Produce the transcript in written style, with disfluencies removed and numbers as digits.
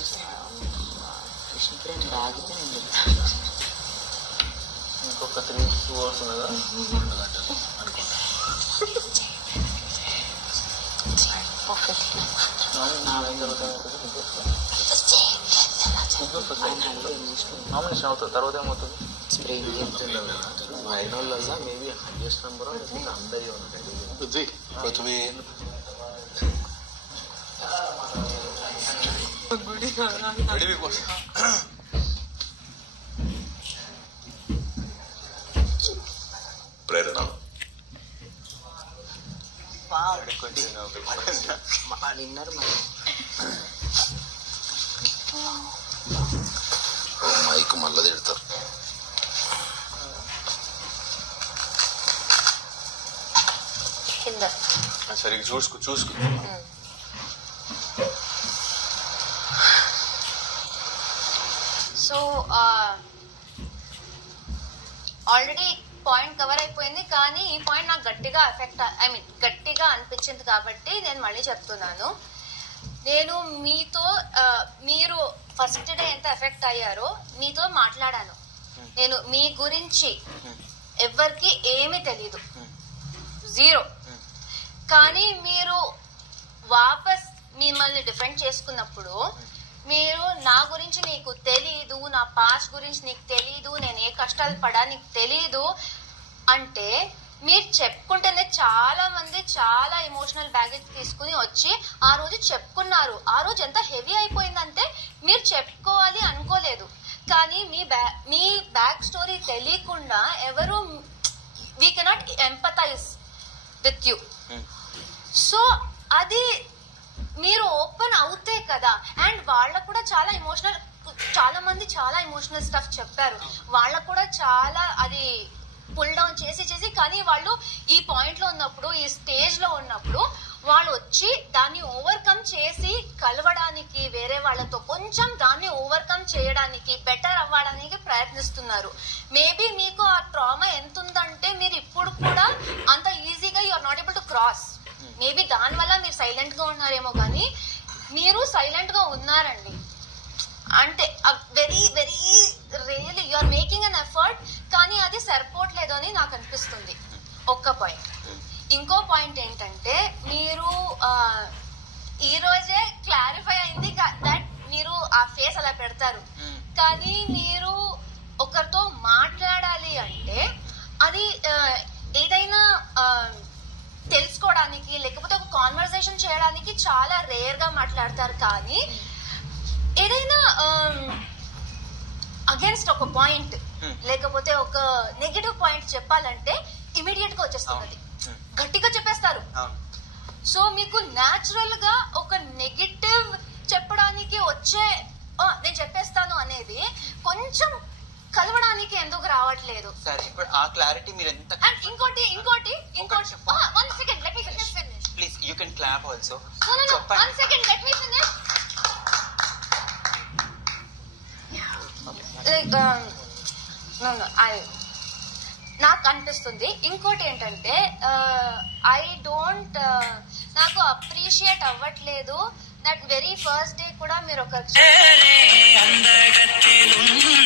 కృష్ణ ప్రేమ రాగితే ఇంకొక 3 అవర్స్ ఉన్నదా? 2 గంటలు నామినేషన్ అవుతుంది. తర్వాత ఏమవుతుంది? స్ప్రే అయిన వాళ్ళ మేబీ హైయెస్ట్ నెంబర్ అందరి ఉన్నాయి. పృథ్వీ ప్రేరణ విన్నారు మరి మైక్ మళ్ళీ తిడతారు. కింద సరిగ్గా చూసుకో సో ఆల్రెడీ పాయింట్ కవర్ అయిపోయింది, కానీ ఈ పాయింట్ నాకు గట్టిగా గట్టిగా అనిపించింది కాబట్టి నేను మళ్ళీ చెప్తున్నాను. నేను మీతో మీరు ఫస్ట్ డే ఎంత ఎఫెక్ట్ అయ్యారో మీతో మాట్లాడాను. నేను మీ గురించి ఎవరికి ఏమీ తెలీదు, 0. కానీ మీరు వాపస్ మిమ్మల్ని డిఫెండ్ చేసుకున్నప్పుడు మీరు నా గురించి నీకు తెలీదు, నా పాస్ట్ గురించి నీకు తెలీదు, నేను ఏ కష్టాలు పడా నీకు తెలీదు అంటే మీరు చెప్పుకుంటేనే చాలా మంది చాలా ఎమోషనల్ బ్యాగేజ్ తీసుకుని వచ్చి ఆ రోజు చెప్పుకున్నారు. ఆ రోజు ఎంత హెవీ అయిపోయిందంటే మీరు చెప్పుకోవాలి అనుకోలేదు, కానీ మీ బ్యాక్ స్టోరీ తెలియకుండా ఎవరు we cannot empathise with you. So అది మీరు ఓపెన్ అవుతే కదా. అండ్ వాళ్ళకు కూడా చాలా మంది చాలా ఎమోషనల్ స్టఫ్ చెప్పారు. వాళ్ళకు కూడా చాలా అది పుల్ డౌన్ చేసి కానీ వాళ్ళు ఈ పాయింట్ లో ఉన్నప్పుడు, ఈ స్టేజ్ లో ఉన్నప్పుడు వాళ్ళు వచ్చి దాన్ని ఓవర్కమ్ చేసి కలవడానికి, వేరే వాళ్ళతో కొంచెం దాన్ని ఓవర్కమ్ చేయడానికి, బెటర్ అవ్వడానికి ప్రయత్నిస్తున్నారు. మేబీ మీకు ఆ ట్రామా ఎంత ఉందంటే మీరు ఇప్పుడు కూడా అంత ఈజీగా you are not able to cross. Maybe దానివల్ల మీరు సైలెంట్ గా ఉన్నారేమో, కానీ మీరు సైలెంట్ గా ఉన్నారండి. అంటే very very really you are making an effort, కానీ అది సరిపోవట్లేదు అని నాకు అనిపిస్తుంది. ఒక్క పాయింట్. ఇంకో పాయింట్ ఏంటంటే మీరు ఈ రోజే క్లారిఫై అయింది దట్ మీరు ఆ ఫేస్ అలా పెడతారు, కానీ మీరు ఒకరితో మాట్లాడాలి అంటే అది ఏదైనా తెలుసుకోవడానికి లేకపోతే ఒక కాన్వర్సేషన్ చేయడానికి చాలా రేర్ గా మాట్లాడతారు. కానీ ఏదైనా అగేన్స్ట్ ఒక పాయింట్ లేకపోతే ఒక నెగటివ్ పాయింట్ చెప్పాలంటే ఇమీడియట్ గా వచ్చేస్తుంది, గట్టిగా చెప్పేస్తారు. సో మీకు న్యాచురల్ గా ఒక నెగటివ్ చెప్పడానికి వచ్చే నేను చెప్పేస్తాను అనేది కొంచెం కలవడానికి ఎందుకు రావట్లేదు? సరే, ఇప్పుడు ఆ క్లారిటీ మీరు ఎంత. అండ్ ఇంకోటి 1 second let me finish. Please you can clap also. 1 second let me finish. నాకు అనిపిస్తుంది. ఇంకోటి ఏంటంటే నాకు అప్రిషియేట్ అవ్వట్లేదు దట్ వెరీ ఫస్ట్ డే కూడా మీరు ఒక